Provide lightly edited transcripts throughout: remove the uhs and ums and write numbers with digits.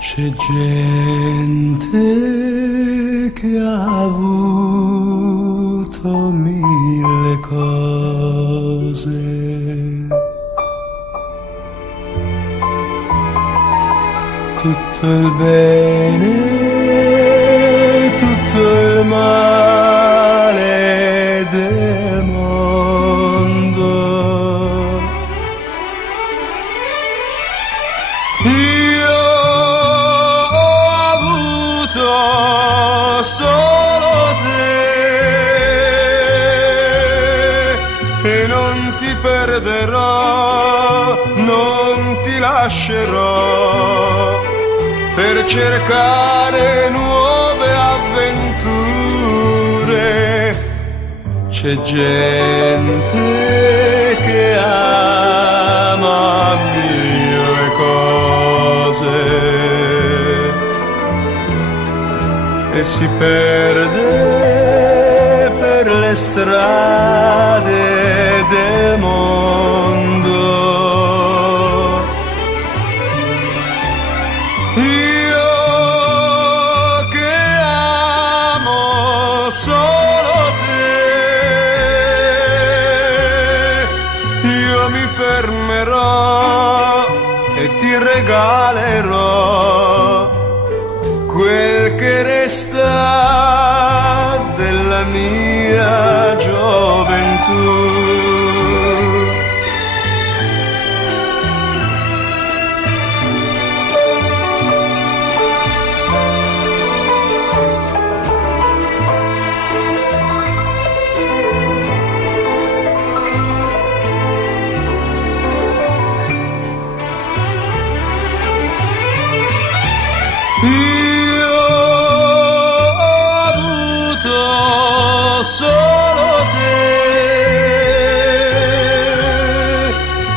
C'è gente che ha avuto mille cose, tutto il bene, tutto il male del mondo. Io ho avuto solo te e non ti perderò, non ti lascerò per cercare nuove avventure. C'è gente che ama mille cose e si perde per le strade del mondo. Io che amo solo te, io mi fermerò e ti regalerò quel che resta della mia gioventù. Io ho avuto solo te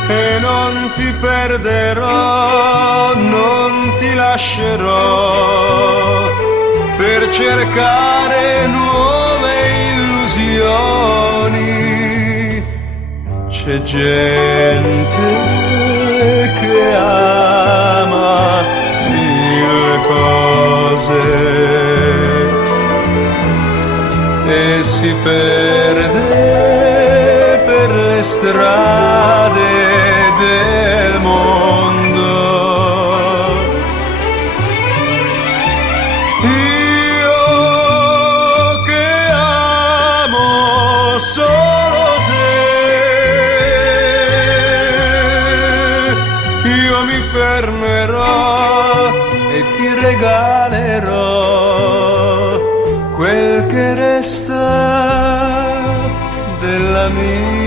e non ti perderò, non ti lascerò per cercare nuove illusioni. C'è gente che ama mille cose e si perde per le strade del mondo. Io che amo solo te, io mi fermerò e ti regalerò quel che resta della mia